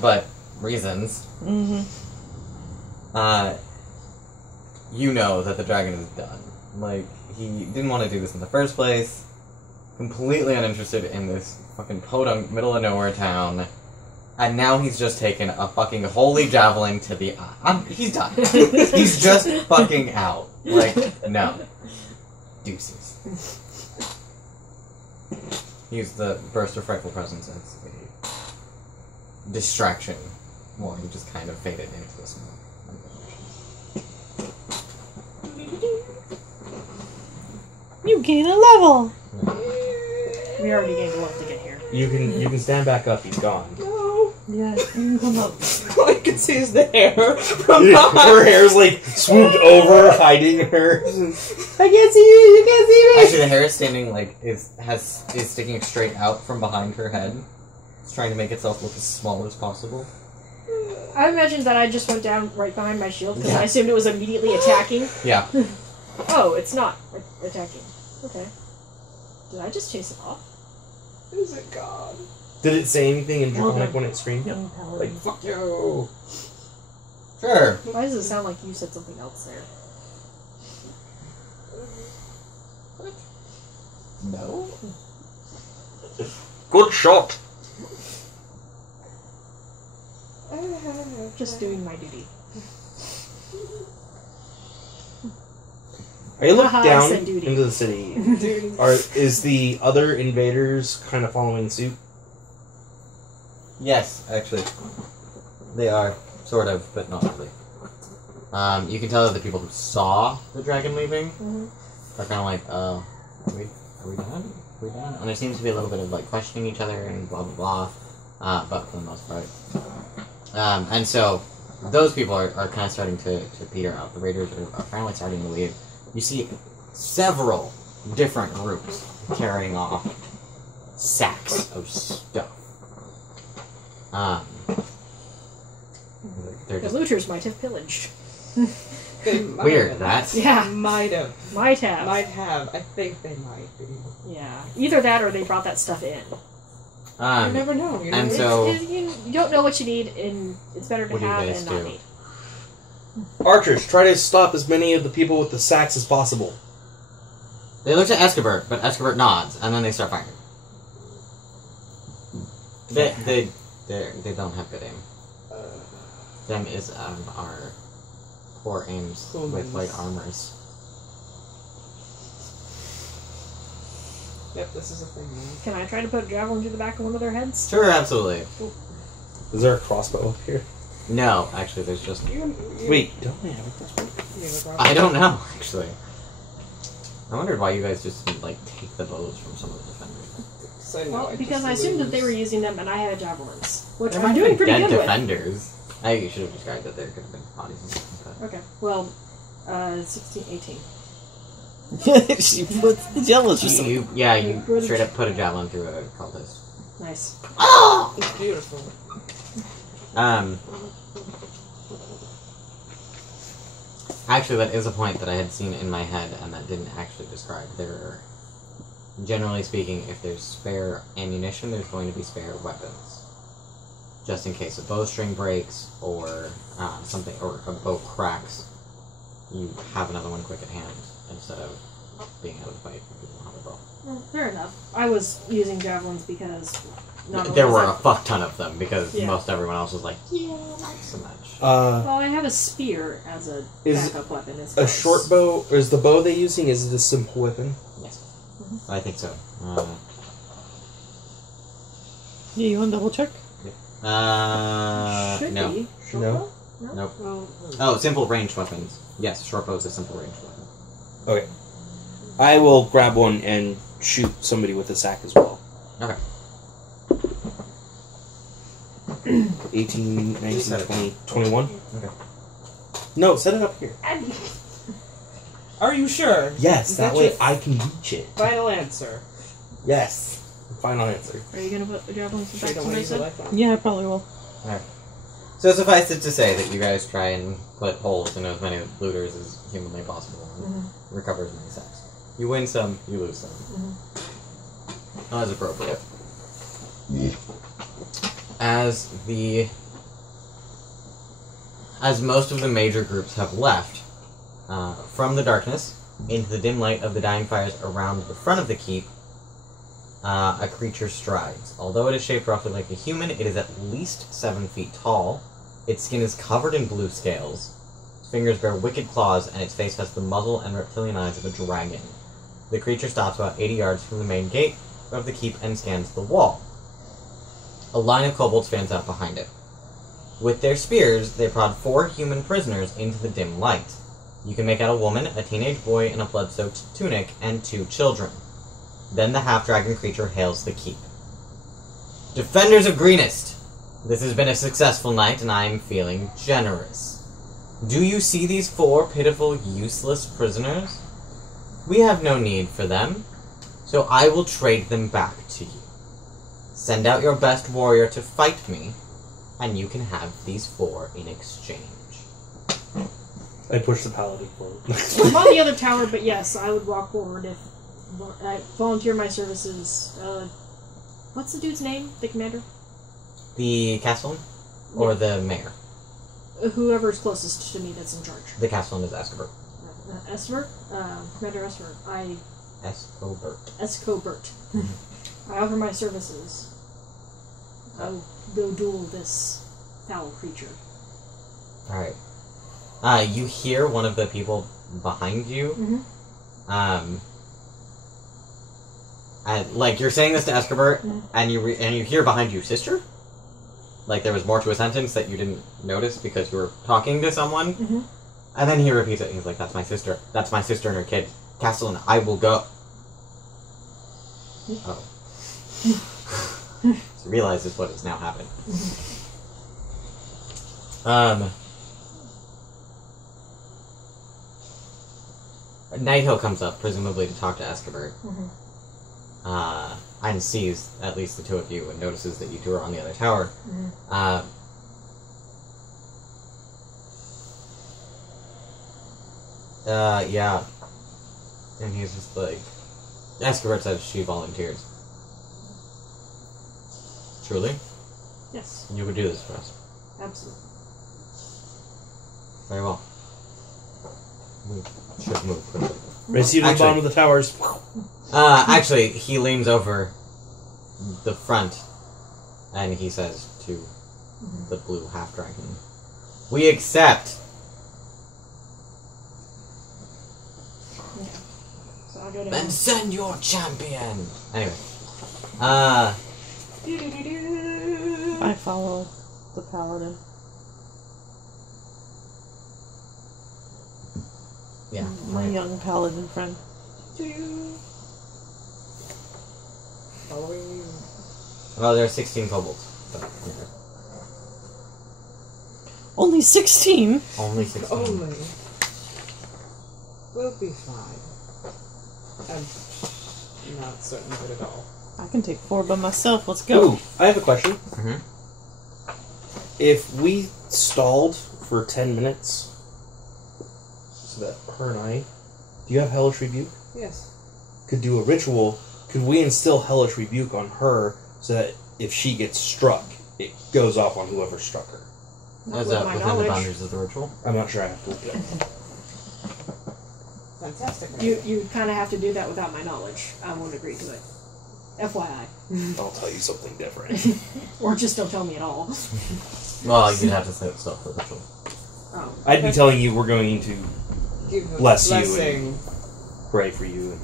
But reasons. Mm-hmm. You know that the dragon is done. Like, he didn't want to do this in the first place. Completely uninterested in this fucking podunk middle of nowhere town. And now he's just taken a fucking holy javelin to the eye. He's done. He's just fucking out. Like, no. Deuces. Use the burst of frightful presence as a distraction while he just kind of faded into the smoke. You gain a level! We already gained a level to get here. You can stand back up, he's gone. No. Yeah, you can come up. All I can see is the hair from behind. Her hair's like swooped over, hiding her. I can't see you, you can't see me! Actually, the hair is standing, like, is sticking straight out from behind her head. It's trying to make itself look as small as possible. I imagined that I just went down right behind my shield because I assumed it was immediately attacking. Yeah. Oh, it's not attacking. Okay. Did I just chase it off? Is it gone? Did it say anything in Draconic when it screamed? Young Paladin. Like, fuck you! Sure. Why does it sound like you said something else there? No. Good shot! Just doing my duty. I look Haha, I down said duty. into the city. Dude. Is the other invaders kind of following suit? Yes, actually. They are. Sort of, but not really. You can tell that the people who saw the dragon leaving are kind of like, are we done? Are we done? And there seems to be a little bit of, like, questioning each other and blah, blah, blah. But for the most part. And so, those people are kind of starting to peter out. The raiders are finally starting to leave. You see several different groups carrying off sacks of stuff. They're The just looters might have pillaged. They might weird. have. That's Yeah. Might have. Might have. Might have. I think they might be. Yeah. Either that or they brought that stuff in. You never know. You and never so- You don't know what you need, and it's better to What do you have guys and not do? need. Archers, try to stop as many of the people with the sacks as possible. They look to Escobert, but Escobert nods, and then they start firing. They don't have good aim. Them is our poor aims with light armors. Yep, this is a thing. Man. Can I try to put a javelin through the back of one of their heads? Sure, absolutely. Is there a crossbow up here? No, actually, there's just. Wait, don't they have a crossbow? I don't know, actually. I wondered why you guys just didn't, like, take the bows from some of the defenders. Well, because I assumed that they were using them, and I had javelins, which There I'm might doing be pretty dead good defenders. I should have described that there could have been bodies and stuff. with. Okay, well, 16, 18. She puts the jealous or something. You straight up put a javelin through a cultist. Nice. It's beautiful. Actually, that is a point that I had seen in my head and that didn't actually describe. There are, generally speaking, if there's spare ammunition, there's going to be spare weapons. Just in case a bowstring breaks or something, or a bow cracks, you have another one quick at hand instead of being able to fight if you don't have a bow. Well, fair enough. I was using javelins because There were a fuck ton of them because Yeah. most everyone else was like, yeah, not so much. Well, I have a spear as a Is backup weapon. a short bow, or is the bow they're using, is it a simple weapon? Yes. I think so. Yeah, you want to double check? Should No. be. Short No. bow? No. Nope. Well, Oh, simple ranged weapons. Yes, short bow is a simple ranged weapon. Okay. I will grab one and shoot somebody with a sack as well. Okay. 18, 19, Set it. 20, 21? Okay. No, set it up here. Are you sure? Yes, Is that that way your I can reach it. Final answer. Yes. Final answer. are you gonna put a javelin through Sure the you back? don't want Somebody to use it said. like that? Yeah, I probably will. Alright. So suffice it to say that you guys try and put holes in as many looters as humanly possible and recover as many sacks. You win some, you lose some. Not as appropriate. As most of the major groups have left, from the darkness into the dim light of the dying fires around the front of the keep, a creature strides. Although it is shaped roughly like a human, it is at least 7 feet tall. Its skin is covered in blue scales. Its fingers bear wicked claws, and its face has the muzzle and reptilian eyes of a dragon. The creature stops about 80 yards from the main gate of the keep and scans the wall. A line of kobolds fans out behind it. With their spears, they prod 4 human prisoners into the dim light. You can make out a woman, a teenage boy in a blood-soaked tunic, and 2 children. Then the half-dragon creature hails the keep. Defenders of Greenest! This has been a successful night, and I am feeling generous. Do you see these 4 pitiful, useless prisoners? We have no need for them, so I will trade them back to you. Send out your best warrior to fight me, and you can have these 4 in exchange. I push the paladin forward. I'm on the other tower, but yes, I would walk forward if I volunteer my services. What's the dude's name? The commander? The castellan? Or the mayor? Whoever's closest to me that's in charge. The castellan is Escobert. Escobert? Commander Escobert. Escobert. Escobert. I offer my services. I'll go duel this foul creature. Alright. You hear one of the people behind you. And, like, you're saying this to Escobert, and you hear behind you, sister? Like, there was more to a sentence that you didn't notice because you were talking to someone. And then he repeats it. He's like, that's my sister. That's my sister and her kid. Castellan, I will go. Oh. So realizes what has now happened. Nighthill comes up, presumably to talk to Escobert. And sees at least the 2 of you and notices that you 2 are on the other tower. Yeah. And he's just like... Escobert says she volunteers. Truly? Yes, You would do this for us. absolutely. Very well. We should move quickly. Race you to the Actually- bottom of the towers. Actually, he leans over the front and he says to the blue half-dragon, we accept. So I'll go down. Then send your champion! Anyway. I follow the paladin. Yeah. My young paladin friend. Following you. Well, there are 16 kobolds. So, yeah. Only 16? Only 16. Only. We'll be fine. I'm not certain of it at all. I can take 4 by myself. Let's go. Ooh, I have a question. Mhm. If we stalled for 10 minutes, so that her and I, do you have Hellish Rebuke? Yes. Could do a ritual, could we instill Hellish Rebuke on her so that if she gets struck, it goes off on whoever struck her? Not Is with that my within the knowledge. boundaries of the ritual? I'm not sure I have to look it up. Fantastic. You kind of have to do that without my knowledge. I won't agree to it. FYI. I'll tell you something different. Or just don't tell me at all. Well, you'd have to set stuff for the ritual. Oh. I'd be telling you we're going to Give a bless you blessing. pray for you and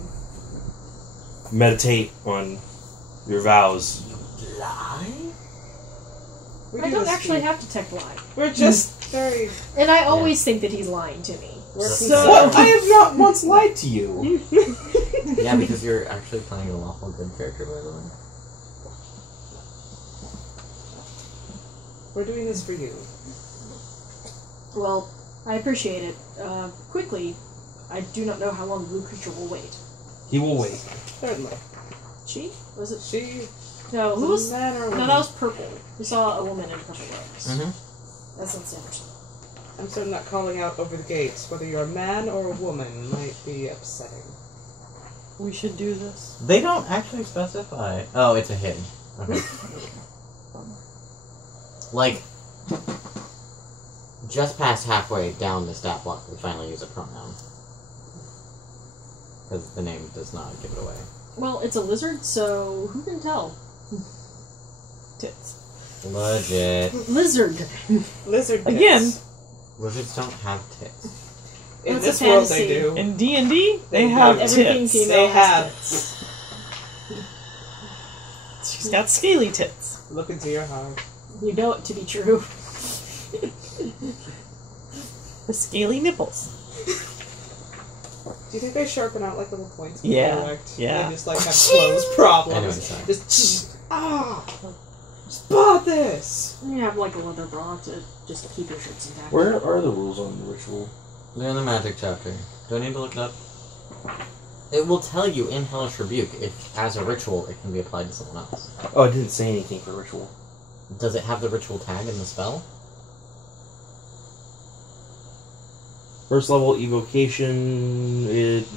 meditate on your vows. Lie? We I do don't this actually for- have to tech lie. We're just very. And I always think that he's lying to me. We're What? I have not once lied to you. Yeah, because you're actually playing a lawful good character, by the way. We're doing this for you. Well, I appreciate it. Quickly, I do not know how long the blue creature will wait. He will wait. Certainly. She? Was it? She. No, who was? Man or No, woman? that was purple. We saw a woman in purple robes. Mm-hmm. That's not Sanderson. I'm certain that calling out over the gates, whether you're a man or a woman, might be upsetting. We should do this. They don't actually specify. Oh, it's a hit. Okay. Like, just past halfway down the stat block, we finally use a pronoun. Because the name does not give it away. Well, it's a lizard, so who can tell? Tits. Legit. Lizard. Lizard tits. Again. Lizards don't have tits. In That's this a world, they fantasy. do. In D&D, they They have have everything tits. female They has have. tits. She's got scaly tits. Look into your heart. You know it to be true. The scaly nipples. Do you think they sharpen out like little points? of Yeah, intellect? yeah. They just like have clothes problems. Anyway, sorry. Just spot this. You have like a leather bra to just keep your shirts intact. Where are the rules on the ritual? They're in the magic chapter. Do I need to look it up? It will tell you in Hellish Rebuke if, as a ritual, it can be applied to someone else. Oh, it didn't say anything for ritual. Does it have the ritual tag in the spell? First level evocation,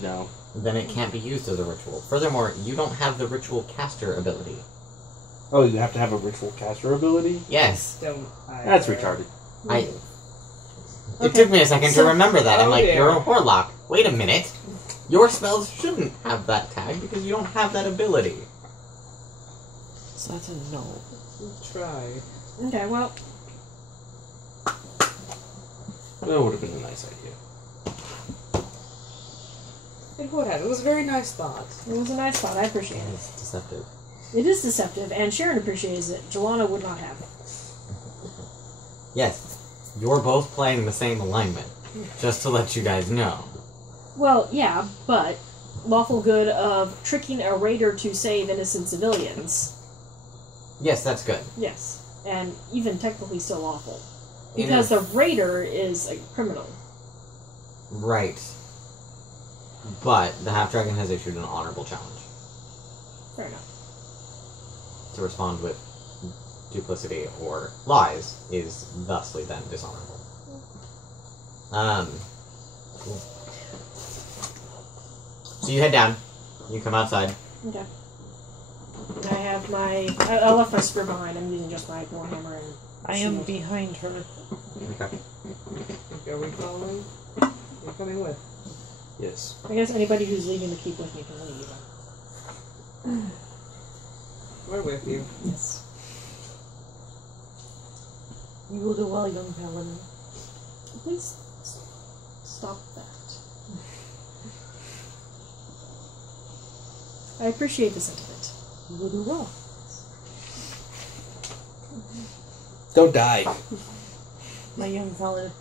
no. Then it can't be used as a ritual. Furthermore, you don't have the ritual caster ability. Oh, you have to have a ritual caster ability? Yes. Don't. That's retarded. It Okay. took me a second to remember that. I'm Oh, like, dear. you're a warlock. Wait a minute. Your spells shouldn't have that tag because you don't have that ability. So that's a no. Try. Okay, well, That would have been a nice idea. It would have. It was a very nice thought. it was a nice thought. I appreciate it. It's deceptive. It is deceptive, and Sharon appreciates it. Jelana would not have it. Yes. You're both playing the same alignment. Just to let you guys know. Well, yeah, but lawful good of tricking a raider to save innocent civilians. Yes, that's good. Yes, and even technically still lawful. Because the raider is a criminal. Right. But the half-dragon has issued an honorable challenge. Fair enough. To respond with duplicity or lies is thusly then dishonorable. Cool. So you head down. You come outside. Okay. I have my... I left my spear behind. I'm using just my warhammer and... I am shield. behind her. Okay. Are we following? You're coming with. Yes. I guess anybody who's leaving the keep with me can leave. We're with you. Yes. You will do well, young paladin. Please stop that. I appreciate the sentiment. You will do well. Don't die. My young paladin.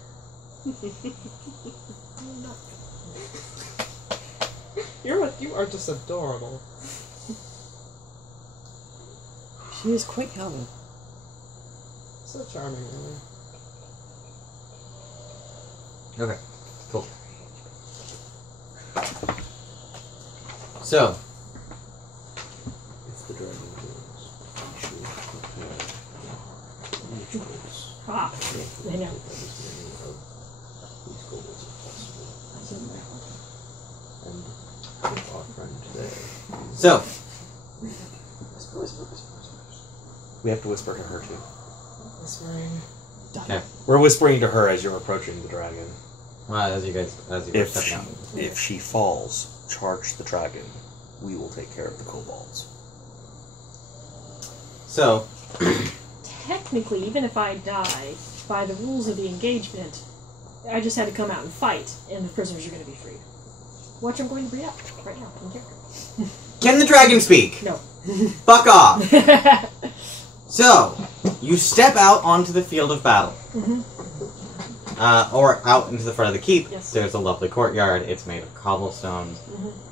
You are just adorable. She is quite calm. So charming, really. Okay. Cool. So, If the dragon goes, we should prepare rituals. Ah, I know. As many of these goals as possible. And with our friend there. so We have to whisper to her too. Whispering. okay. We're whispering to her as you're approaching the dragon. As you guys If stepping out. if she falls, charge the dragon. We will take care of the kobolds. So, technically, even if I die, by the rules of the engagement, I just had to come out and fight, and the prisoners are going to be freed. Which I'm going to bring up right now in character. can the dragon speak? No. Fuck off. So, you step out onto the field of battle. Or out into the front of the keep. Yes. There's a lovely courtyard. It's made of cobblestones.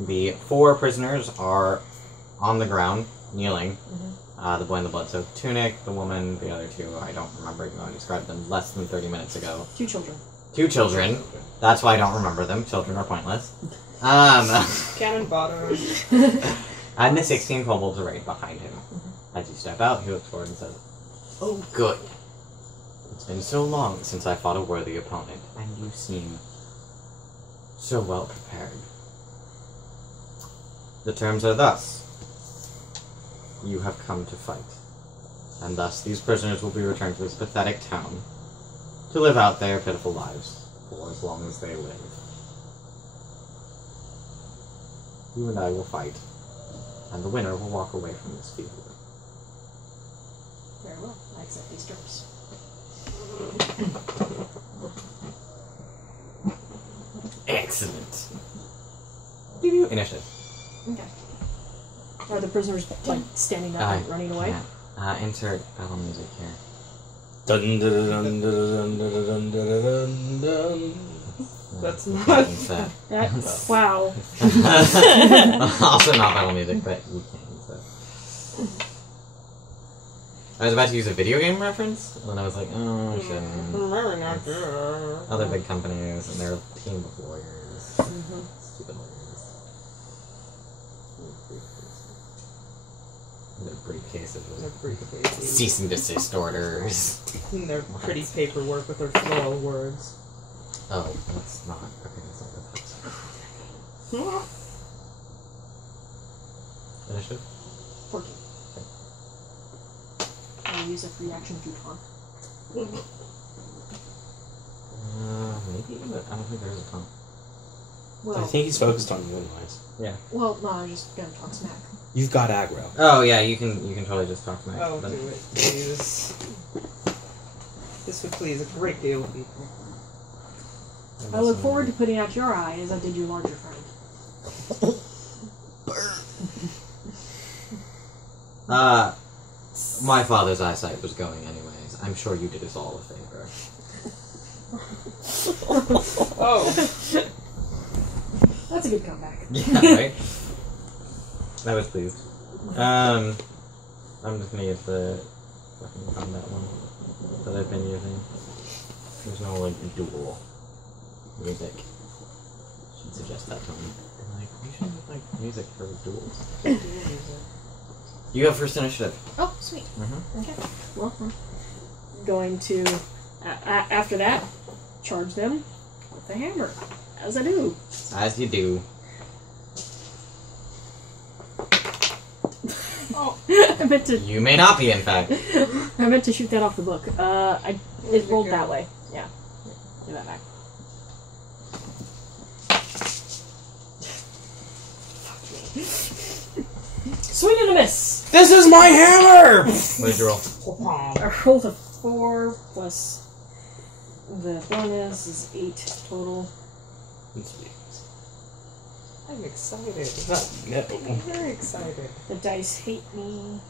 The 4 prisoners are on the ground, kneeling. The boy in the blood-soaked tunic, the woman, the other 2, I don't remember, even though I described them less than 30 minutes ago. 2 children. 2 children. That's why I don't remember them. Children are pointless. Cannon fodder. And the 16 kobolds arrayed behind him. As you step out, he looks forward and says, "Oh, good. It's been so long since I fought a worthy opponent, and you seem so well prepared. The terms are thus. You have come to fight. and thus these prisoners will be returned to this pathetic town to live out their pitiful lives for as long as they live. You and I will fight, and the winner will walk away from this field. Very well. I accept these terms. Excellent. Give you initiative. Okay. Are the prisoners like standing up and running away? Yeah. Insert battle music here. Dun, dun, dun, dun, dun, dun, dun, dun, dun. That's You not- can't use that. Wow. Also not battle music, but you can't use that. I was about to use a video game reference, and then I was like, oh, I shouldn't. Other big companies and their team of lawyers. Stupid lawyers. Their briefcases. Their briefcases. Cease and desist orders. And their pretty paperwork with their floral words. Oh, that's not. Okay, that's not good. Initiative? 14. I'll use a free action to taunt. Maybe, but I don't think there's a taunt. Well, I think he's focused on you anyways. Yeah. well, no, I'm just gonna talk smack. You've got aggro. Oh yeah, you can totally just talk to me. Oh, do it, please. This would please a great deal of people. I look forward to putting out your eye as I did your larger friend. My father's eyesight was going anyways. I'm sure you did us all a favor. Oh, That's a good comeback. Yeah, right? I was pleased. I'm just gonna use the fucking combat one that I've been using. There's no, like, dual music. Should suggest that to me. Like, we should have, like, music for duels. You have first initiative. Oh, sweet. Mm-hmm. Okay. Well, I'm going to, after that, charge them with the hammer. As I do. As you do. Oh, I meant to. You may not be, in fact. I meant to shoot that off the book. It rolled that way. Yeah. Give that back. Swing and a miss. This is my hammer! What did you roll? I rolled a 4 plus the bonus is 8 total. I'm excited. No. I'm very excited. The dice hate me.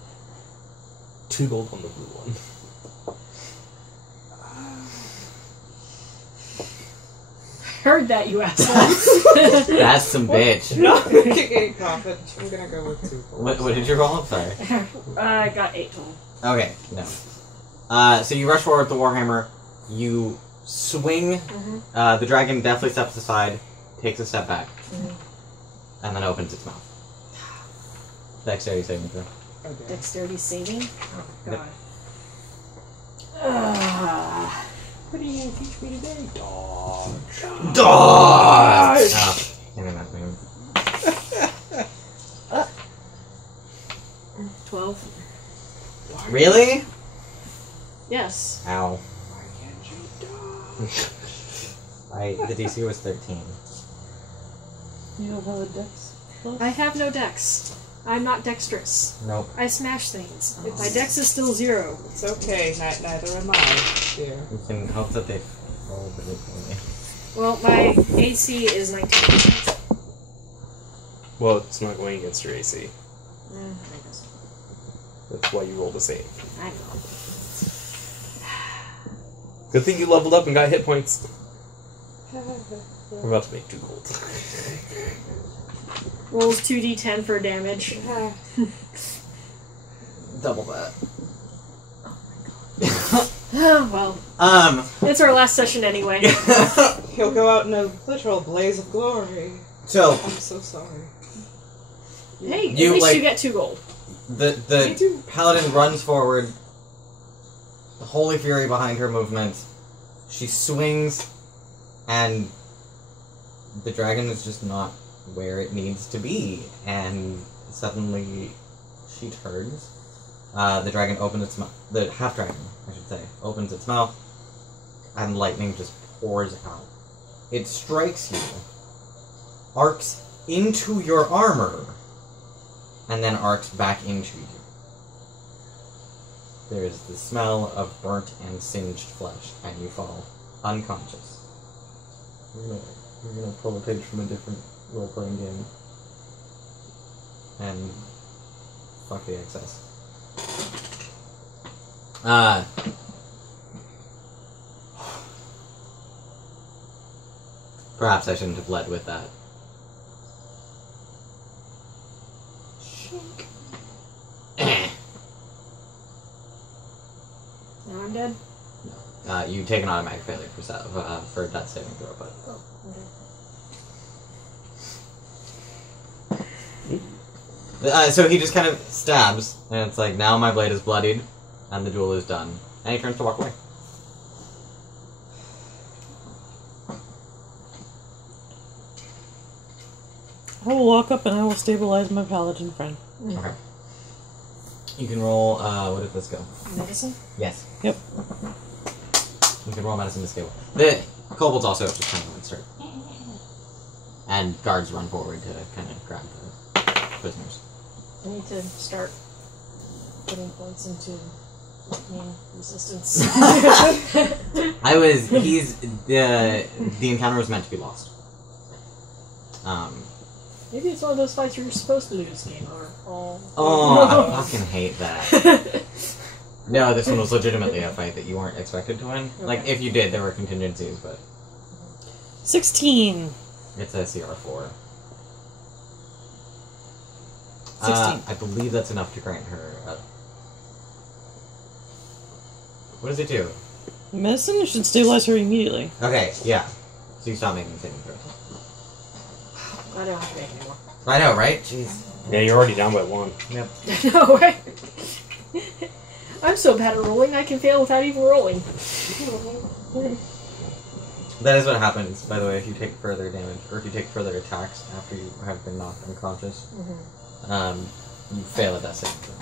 2 gold on the blue one. Heard that, you asshole. That's some bitch. Not making any profit. I'm gonna go with 2 gold. What did you roll? I'm sorry. I got 8 total. Okay, no. So you rush forward with the Warhammer, you swing, the dragon definitely steps aside, takes a step back, and then opens its mouth. Dexterity saving throw. Oh, dear. Dexterity saving? Oh, Yep. God. What are you going to teach me today? Dodge! Oh, give me that move. 12. Really? Yes. Ow. Why can't you dodge? The DC was 13. You don't have a dex? I have no dex. I'm not dexterous. Nope. I smash things. My dex is still 0. It's okay. Neither am I, dear. You can hope that they roll really poorly. Well, my AC is 19. Well, it's not going against your AC. I guess. That's why you roll the same. I know. Good thing you leveled up and got hit points. We're about to make 2 gold. Rolls 2d10 for damage. Double that. Well, it's our last session anyway. He'll go out in a literal blaze of glory. So, I'm so sorry. Hey, at You, least like- you get 2 gold. the Me too. paladin runs forward, the holy fury behind her movement. She swings, and the dragon is just not where it needs to be. And suddenly, she turns, the dragon opens its mouth. The half dragon, I should say, opens its mouth, and lightning just pours out. It strikes you, arcs into your armor, and then arcs back into you. There is the smell of burnt and singed flesh, and you fall unconscious. You're gonna pull a page from a different role-playing game. And fuck the excess. Perhaps I shouldn't have led with that. Now I'm dead. No. You take an automatic failure for a death saving throw, but... Oh, okay. So he just kind of stabs, and it's like, now my blade is bloodied, and the duel is done. And he turns to walk away. I will walk up and I will stabilize my paladin friend. Okay. You can roll, what did this go? Medicine? Yes. Yep. You can roll medicine to scale. The kobolds also just kind of start. And guards run forward to kind of grab the prisoners. I need to start putting points into resistance. The encounter was meant to be lost. Maybe it's one of those fights where you're supposed to lose game or all. Oh, I fucking hate that. No, this one was legitimately a fight that you weren't expected to win. Okay. Like, if you did, there were contingencies, but 16. it's a CR4. 16. I believe that's enough to grant her what does it do? Medicine should stabilize her immediately. Okay, yeah. So you stop making saving throws. I don't have to make anymore. I know, right? Jeez. Yeah, you're already down by 1. Yep. No, right? I'm so bad at rolling, I can fail without even rolling. That is what happens, by the way, if you take further damage, or if you take further attacks after you have been knocked unconscious. You fail at that saving throw.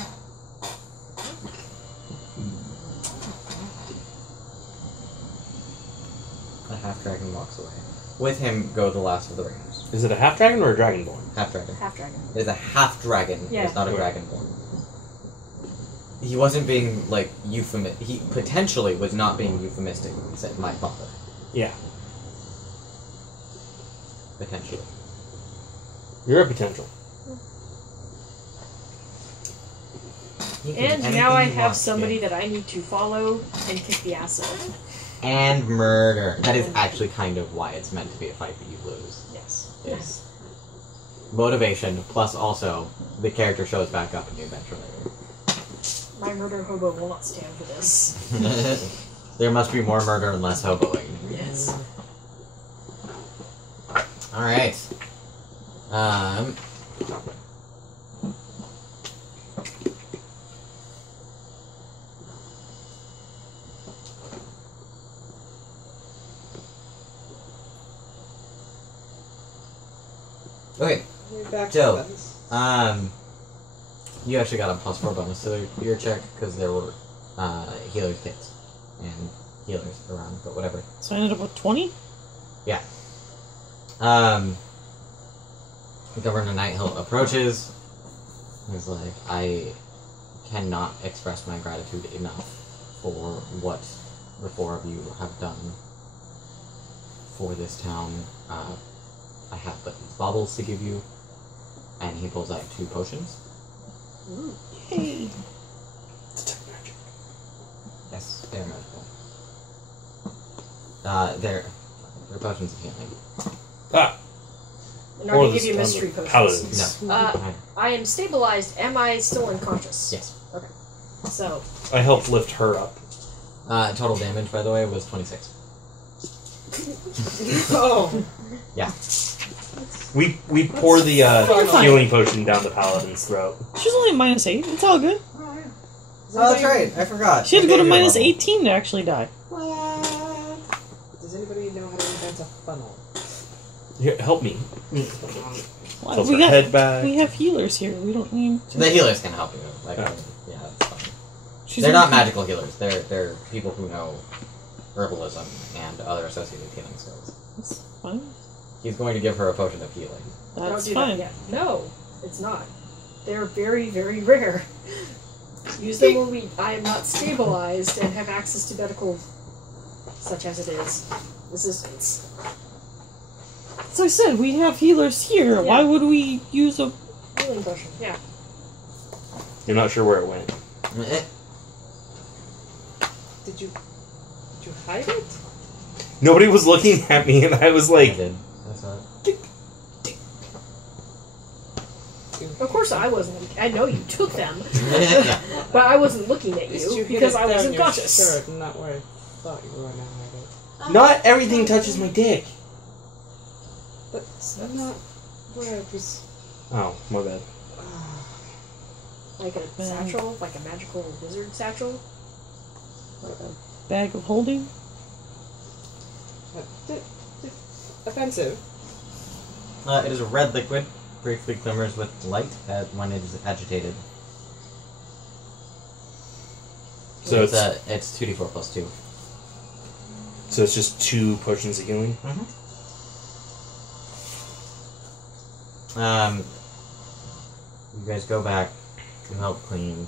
The half-dragon walks away. With him go the last of the raiders. Is it a half dragon or a dragonborn? Half-dragon. Half dragon. It is a half-dragon. Yeah. It's not a dragonborn. He wasn't being, like, euphemistic. He potentially was not being euphemistic when he said, my father. Yeah. Potentially. You're a potential. You can do And anything now I you have want, somebody yeah. that I need to follow and kick the ass of. And murder. That is actually kind of why it's meant to be a fight that you lose. Yes. Is motivation, plus also the character shows back up in the adventure later. My murder hobo will not stand for this. There must be more murder and less hoboing. Yes. Alright. Okay, We're back Joe. to buttons. you actually got a +4 bonus to your check because there were healer's kits and healers around, but whatever. So I ended up with 20? Yeah. Governor Nighthill approaches. He's like, I cannot express my gratitude enough for what the 4 of you have done for this town. I have but these baubles to give you. And he pulls out 2 potions. Ooh. Yay. Detect magic. Yes, they're magical. They're potions of healing. Ah! And I'm going to give you mystery Paladins. potions. No. I am stabilized. Am I still unconscious? Yes. Okay. So, I helped lift her up. Total damage, by the way, was 26. Oh, Yeah. We pour the healing potion down the paladin's throat. She's only -8. It's all good. Oh, that's right. I forgot. She had to go to -18 to actually die. does anybody know how to invent a funnel? Here, help me. Why? Tilt We her head got. back. We have healers here. We don't need. The healers can help you. Like, Yeah. Yeah, that's fine. She's They're not gonna- magical healers. They're people who know herbalism and other associated healing skills. That's fine. He's going to give her a potion of healing. Don't That's do fine. that yet. No, it's not. They're very, very rare. Use them when I am not stabilized and have access to medical, such as it is, assistance. As I said, we have healers here. Yeah. Why would we use a... Healing potion, yeah. You're not sure where it went. Did you hide it? Nobody was looking at me, and I was I like, did. That's not. Of course I wasn't. I know you took them, Yeah. but I wasn't looking at At least you hid because it I down wasn't your conscious. shirt and not where I thought you were going to hide it. not everything touches my dick. That's not where it was. Oh, my bad. Like a satchel, like a magical wizard satchel. bag of holding? Offensive. It is a red liquid. Briefly glimmers with light when it is agitated. So it's 2d4 plus 2. So it's just 2 potions of healing? You guys go back to help clean.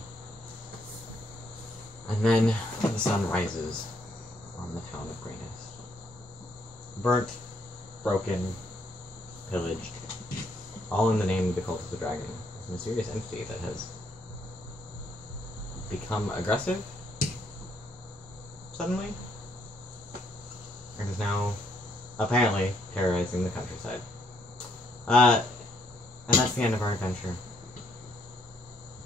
And then the sun rises on the town of Greenis. Burnt, broken, pillaged. All in the name of the Cult of the Dragon. It's a mysterious entity that has become aggressive suddenly. And is now apparently terrorizing the countryside. And that's the end of our adventure.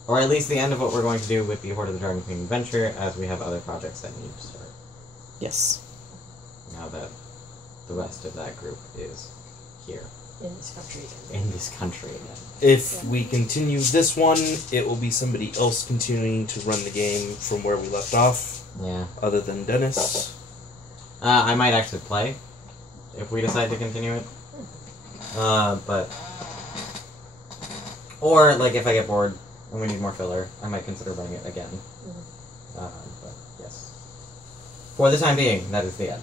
Or at least the end of what we're going to do with the Hoard of the Dragon Queen adventure, as we have other projects that need to start. Yes. Now that the rest of that group is here. In this country again. In this country again. If we continue this one, it will be somebody else continuing to run the game from where we left off, Yeah. other than Dennis. I might actually play if we decide to continue it. But... Or, like, if I get bored and we need more filler, I might consider running it again. But, yes. For the time being, that is the end.